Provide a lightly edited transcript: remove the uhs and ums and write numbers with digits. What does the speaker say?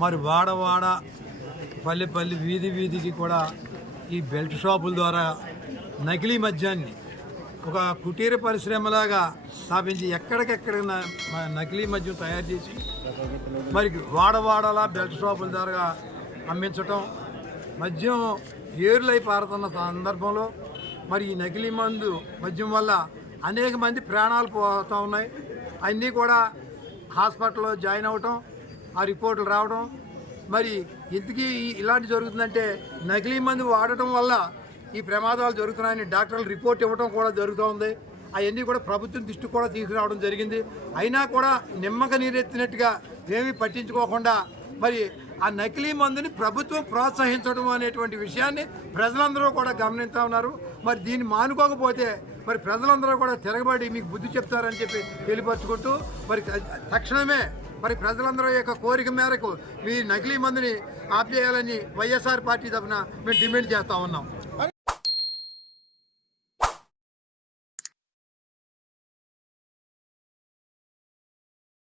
మరి వాడవాడ పల్లె పల్లె వీధి వీధికి కూడా ఈ బెల్ట్ షాపుల ద్వారా నకిలీ మద్యాన్ని ఒక కుటీర పరిశ్రమలాగా స్థాపించి ఎక్కడికెక్కడ నకిలీ మద్యం తయారు చేసి మరి వాడవాడలా బెల్ట్ షాపుల ద్వారా అమ్మించటం, మద్యం ఏరులై పారుతున్న సందర్భంలో మరి ఈ నకిలీ మద్యం వల్ల అనేక మంది ప్రాణాలు పోతూ ఉన్నాయి. అన్నీ కూడా హాస్పిటల్లో జాయిన్ అవ్వటం, ఆ రిపోర్టులు రావడం. మరి ఇంతకీ ఇలాంటి జరుగుతుందంటే నకిలీ మందు వాడటం వల్ల ఈ ప్రమాదాలు జరుగుతున్నాయని డాక్టర్లు రిపోర్ట్ ఇవ్వడం కూడా జరుగుతూ ఉంది. అవన్నీ కూడా ప్రభుత్వం దృష్టికి కూడా తీసుకురావడం జరిగింది. అయినా కూడా నిమ్మక నీరెత్తినట్టుగా ఏమీ పట్టించుకోకుండా మరి ఆ నకిలీ మందుని ప్రభుత్వం ప్రోత్సహించడం అనేటువంటి విషయాన్ని ప్రజలందరూ కూడా గమనిస్తూ ఉన్నారు. మరి దీన్ని మానుకోకపోతే మరి ప్రజలందరూ కూడా తిరగబడి మీకు బుద్ధి చెప్తారని చెప్పి తెలియపరుచుకుంటూ మరి తక్షణమే మరి ప్రజలందరూ యొక్క కోరిక మేరకు ఈ నకిలీ మందుని ఆపేయాలని వైఎస్ఆర్ పార్టీ తరఫున మేము డిమాండ్ చేస్తూ ఉన్నాం.